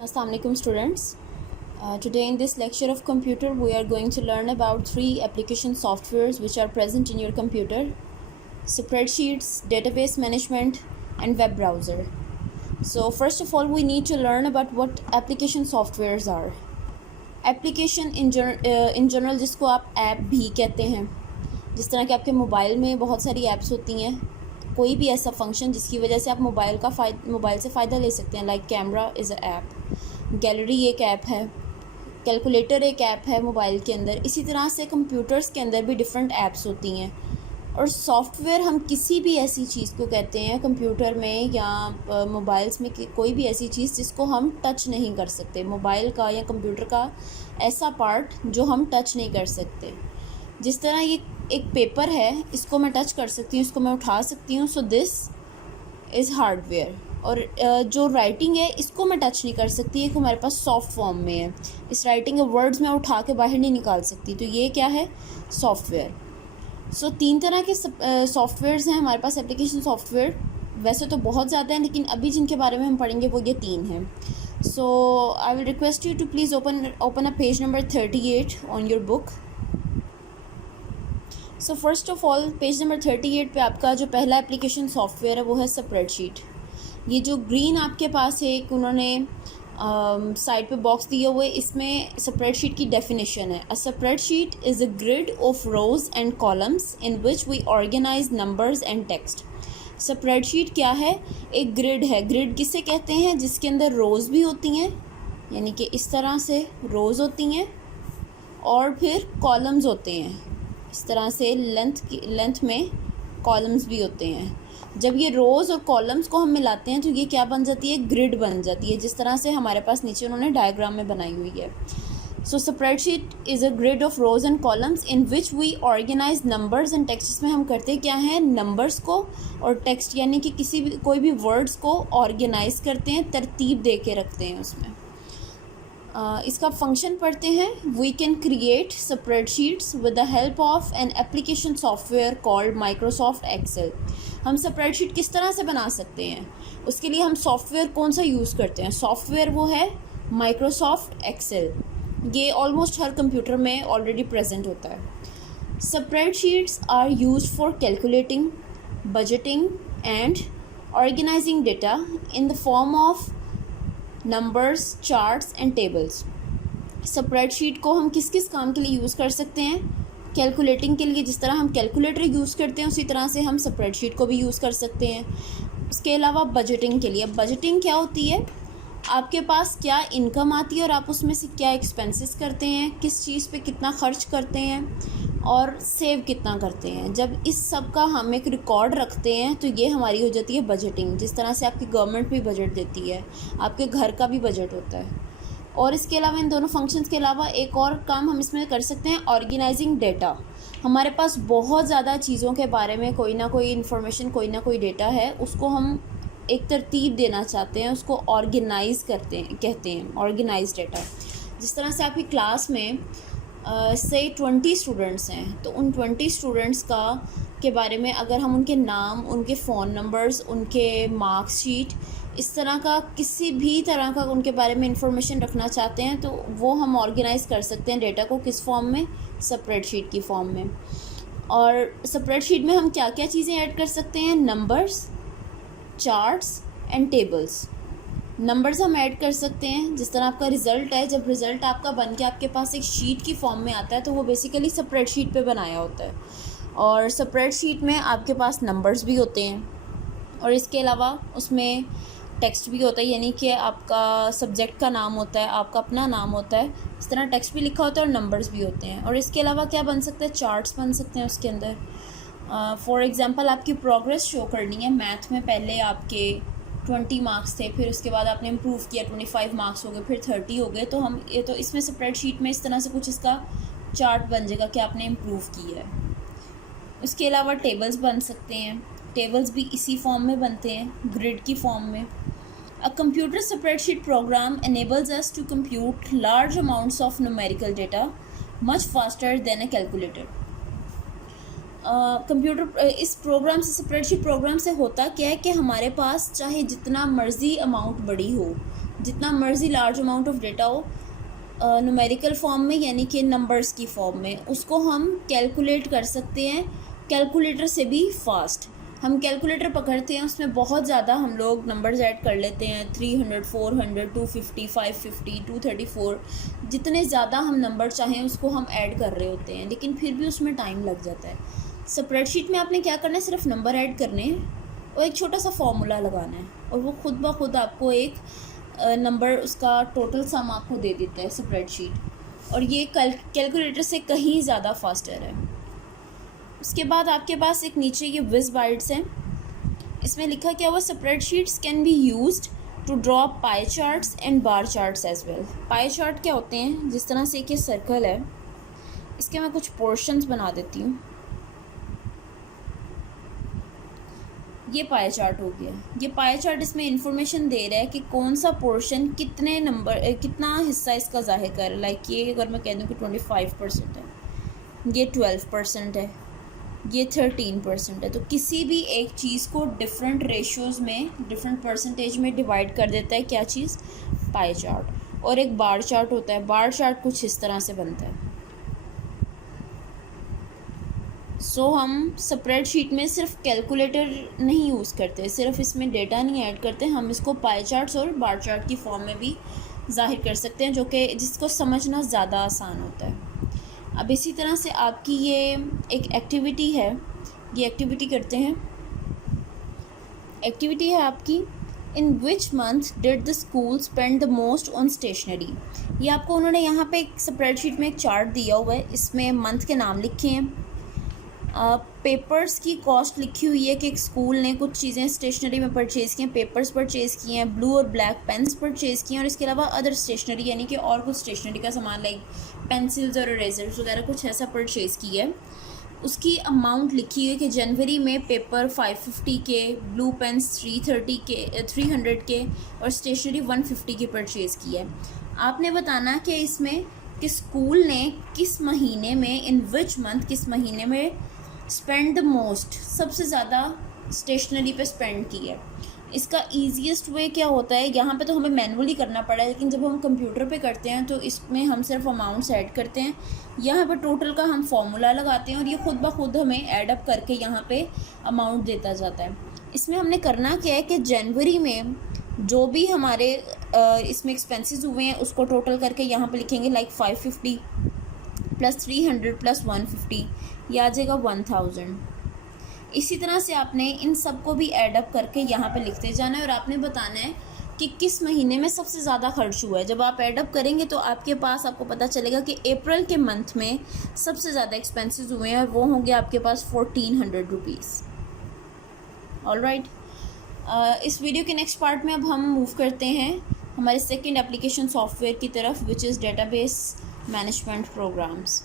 Assalamualaikum students. Today in this lecture of computer we are going to learn about three application softwares which are present in your computer: spreadsheets, database management and web browser. So first of all we need to learn about what application softwares are. Application in general जिसको आप app भी कहते हैं, जिस तरह के आपके mobile में बहुत सारी ऐप्स होती हैं, कोई भी ऐसा फंक्शन जिसकी वजह से आप मोबाइल से फ़ायदा ले सकते हैं, like camera is a app, gallery एक ऐप है, कैलकुलेटर एक ऐप है मोबाइल के अंदर। इसी तरह से कंप्यूटर्स के अंदर भी डिफरेंट ऐप्स होती हैं। और सॉफ्टवेयर हम किसी भी ऐसी चीज़ को कहते हैं कंप्यूटर में या मोबाइल्स में, कोई भी ऐसी चीज़ जिसको हम टच नहीं कर सकते, मोबाइल का या कंप्यूटर का ऐसा पार्ट जो हम टच नहीं कर सकते। जिस तरह ये एक पेपर है, इसको मैं टच कर सकती हूँ, इसको मैं उठा सकती हूँ, सो दिस इज़ हार्डवेयर। और जो राइटिंग है इसको मैं टच नहीं कर सकती, ये हमारे पास सॉफ्ट फॉर्म में है। इस राइटिंग के वर्ड्स मैं उठा के बाहर नहीं निकाल सकती, तो ये क्या है? सॉफ्टवेयर। सो तीन तरह के सॉफ्टवेयर्स हैं हमारे पास, एप्लीकेशन सॉफ्टवेयर। वैसे तो बहुत ज़्यादा हैं, लेकिन अभी जिनके बारे में हम पढ़ेंगे वो ये तीन हैं। So I will request you to please open a page number 38 on your book. So first of all page number 38 पे आपका जो पहला एप्लीकेशन सॉफ्टवेयर है वो है स्प्रेडशीट। ये जो ग्रीन आपके पास है, एक उन्होंने साइड पे बॉक्स दिए हुए, इसमें स्प्रेडशीट की डेफिनेशन है: a spreadsheet is a grid of rows and columns in which we organise numbers and text. Spreadsheet क्या है? एक ग्रिड है। ग्रिड किसे कहते हैं? जिसके अंदर रोज भी होती हैं, यानी कि इस तरह से रोज होती हैं, और फिर कॉलम्स होते हैं, इस तरह से लेंथ में कॉलम्स भी होते हैं। जब ये रोज़ और कॉलम्स को हम मिलाते हैं तो ये क्या बन जाती है? ग्रिड बन जाती है, जिस तरह से हमारे पास नीचे उन्होंने डायग्राम में बनाई हुई है। So spreadsheet is a grid of rows and columns in which we organise numbers and text. इसमें हम करते क्या हैं? नंबर्स को और टेक्स्ट यानी कि कोई भी वर्ड्स को ऑर्गेनाइज करते हैं, तरतीब दे के रखते हैं उसमें। इसका फंक्शन पढ़ते हैं। We can create spreadsheets with the help of an application software called Microsoft Excel. हम स्प्रेडशीट किस तरह से बना सकते हैं? उसके लिए हम सॉफ्टवेयर कौन सा यूज़ करते हैं? सॉफ्टवेयर वो है माइक्रोसॉफ्ट एक्सेल। ये ऑलमोस्ट हर कंप्यूटर में ऑलरेडी प्रेजेंट होता है। Spreadsheets are used for calculating, budgeting and organising data in the form of numbers, charts and tables. Spreadsheet को हम किस किस काम के लिए यूज़ कर सकते हैं? कैलकुलेटिंग के लिए, जिस तरह हम कैलकुलेटर यूज़ करते हैं उसी तरह से हम स्प्रेडशीट को भी यूज़ कर सकते हैं। उसके अलावा बजटिंग के लिए, बजटिंग क्या होती है? आपके पास क्या इनकम आती है और आप उसमें से क्या एक्सपेंसेस करते हैं, किस चीज़ पे कितना खर्च करते हैं और सेव कितना करते हैं। जब इस सब का हम एक रिकॉर्ड रखते हैं तो ये हमारी हो जाती है बजटिंग। जिस तरह से आपकी गवर्नमेंट भी बजट देती है, आपके घर का भी बजट होता है। और इसके अलावा, इन दोनों फंक्शंस के अलावा एक और काम हम इसमें कर सकते हैं, ऑर्गेनाइजिंग डेटा। हमारे पास बहुत ज़्यादा चीज़ों के बारे में कोई ना कोई इन्फॉर्मेशन, कोई ना कोई डेटा है, उसको हम एक तरतीब देना चाहते हैं, उसको ऑर्गेनाइज कहते हैं ऑर्गेनाइज डेटा। जिस तरह से आपकी क्लास में से 20 स्टूडेंट्स हैं, तो उन 20 स्टूडेंट्स के बारे में अगर हम उनके नाम, उनके फ़ोन नंबर्स, उनके मार्कशीट, इस तरह का किसी भी तरह का उनके बारे में इंफॉर्मेशन रखना चाहते हैं, तो वो हम ऑर्गेनाइज़ कर सकते हैं डेटा को। किस फॉर्म में? स्प्रेडशीट की फॉर्म में। और स्प्रेडशीट में हम क्या क्या चीज़ें ऐड कर सकते हैं? Numbers, charts and tables. Numbers हम ऐड कर सकते हैं, जिस तरह आपका रिज़ल्ट है, जब रिज़ल्ट आपका बन के आपके पास एक शीट की फॉर्म में आता है तो वो बेसिकली स्प्रेडशीट पे बनाया होता है। और स्प्रेडशीट में आपके पास नंबर्स भी होते हैं और इसके अलावा उसमें टेक्स्ट भी होता है, यानी कि आपका सब्जेक्ट का नाम होता है, आपका अपना नाम होता है, इस तरह टेक्स्ट भी लिखा होता है और नंबर्स भी होते हैं। और इसके अलावा क्या बन सकता है? चार्ट्स बन सकते हैं उसके अंदर। फॉर एग्ज़ाम्पल आपकी प्रोग्रेस शो करनी है। मैथ में पहले आपके 20 मार्क्स थे, फिर उसके बाद आपने इम्प्रूव किया, 25 मार्क्स हो गए, फिर 30 हो गए, तो हम ये तो इसमें स्प्रेडशीट में इस तरह से कुछ इसका चार्ट बन जाएगा कि आपने इम्प्रूव किया है। उसके अलावा टेबल्स बन सकते हैं। टेबल्स भी इसी फॉर्म में बनते हैं, ग्रिड की फॉर्म में। A computer spreadsheet programme enables us to compute large amounts of numerical data much faster than a calculator. Computer इस प्रोग्राम से, स्प्रेडशीट प्रोग्राम से होता क्या है कि हमारे पास चाहे जितना मर्ज़ी अमाउंट बड़ी हो, जितना मर्ज़ी लार्ज अमाउंट ऑफ डेटा हो न्यूमेरिकल फॉर्म में यानी कि नंबर्स की फॉर्म में, उसको हम कैलकुलेट कर सकते हैं कैलकुलेटर से भी फास्ट। हम कैलकुलेटर पकड़ते हैं, उसमें बहुत ज़्यादा हम लोग नंबर्स ऐड कर लेते हैं, 300, 400, 250, 550, 234, जितने ज़्यादा हम नंबर चाहें उसको हम ऐड कर रहे होते हैं, लेकिन फिर भी उसमें टाइम लग जाता है। स्प्रेडशीट में आपने क्या करना है, सिर्फ नंबर ऐड करने हैं और एक छोटा सा फॉर्मूला लगाना है, और वो खुद ब खुद आपको एक नंबर उसका टोटल सम आपको दे देता है स्प्रेडशीट, और ये कैलकुलेटर से कहीं ज़्यादा फास्टर है। उसके बाद आपके पास एक नीचे ये विज बाइट्स हैं, इसमें लिखा क्या हुआ, spreadsheets can be used to draw pie charts and bar charts as well. Pie chart क्या होते हैं, जिस तरह से एक ये सर्कल है, इसके मैं कुछ पोर्शंस बना देती हूँ। ये पाई चार्ट हो गया। ये पाई चार्ट इसमें इंफॉर्मेशन दे रहा है कि कौन सा पोर्शन कितने नंबर कितना हिस्सा इसका जाहिर कर, लाइक ये अगर मैं कह दूँ कि 25% है, ये 12% है, ये 13% है, तो किसी भी एक चीज़ को डिफरेंट रेशियोज़ में डिफरेंट परसेंटेज में डिवाइड कर देता है क्या चीज़, पाई चार्ट। और एक बार चार्ट होता है, बार चार्ट कुछ इस तरह से बनता है। हम स्प्रेडशीट में सिर्फ कैलकुलेटर नहीं यूज़ करते, सिर्फ इसमें डेटा नहीं ऐड करते, हम इसको पाई चार्ट्स और बार चार्ट की फॉर्म में भी जाहिर कर सकते हैं, जो कि जिसको समझना ज़्यादा आसान होता है। अब इसी तरह से आपकी ये एक एक्टिविटी है, ये एक्टिविटी करते हैं। एक्टिविटी है आपकी, in which month did the school spend the most on stationery. ये आपको उन्होंने यहाँ पे एक स्प्रेडशीट में एक चार्ट दिया हुआ है, इसमें मंथ के नाम लिखे हैं, पेपर्स की कॉस्ट लिखी हुई है कि एक स्कूल ने कुछ चीज़ें स्टेशनरी में परचेज़ की हैं, पेपर्स परचेज़ किए हैं, ब्लू और ब्लैक पेन्स परचेज़ किए हैं, और इसके अलावा अदर स्टेशनरी यानी कि और कुछ स्टेशनरी का सामान लाइक पेंसिल्स और इरेजर्स वगैरह कुछ ऐसा परचेज़ किया है। उसकी अमाउंट लिखी है कि जनवरी में पेपर 550 के, ब्लू पेन्स 300 के और स्टेशनरी 150 की परचेज़ की है। आपने बताना कि इसमें कि स्कूल ने किस महीने में, इन विच मंथ, किस महीने में स्पेंड द मोस्ट, सबसे ज़्यादा स्टेशनरी पे स्पेंड की है। इसका ईजीएस्ट वे क्या होता है, यहाँ पे तो हमें मैनुअली करना पड़ा है, लेकिन जब हम कंप्यूटर पे करते हैं तो इसमें हम सिर्फ अमाउंट्स ऐड करते हैं, यहाँ पे टोटल का हम फॉर्मूला लगाते हैं और ये खुद ब खुद हमें ऐड अप करके यहाँ पे अमाउंट देता जाता है। इसमें हमने करना क्या है कि जनवरी में जो भी हमारे इसमें एक्सपेंसेस हुए हैं उसको टोटल करके यहाँ पे लिखेंगे, लाइक 550 प्लस 300 प्लस 150, यह आ जाएगा 1000। इसी तरह से आपने इन सब को भी ऐड अप करके यहाँ पे लिखते जाना है और आपने बताना है कि किस महीने में सबसे ज़्यादा खर्च हुआ है। जब आप ऐड अप करेंगे तो आपके पास आपको पता चलेगा कि अप्रैल के मंथ में सबसे ज़्यादा एक्सपेंसेस हुए हैं और वो होंगे आपके पास 1400 रुपीज़। ऑलराइट, इस वीडियो के नेक्स्ट पार्ट में अब हम मूव करते हैं हमारे सेकेंड एप्लीकेशन सॉफ्टवेयर की तरफ, which is database management programmes.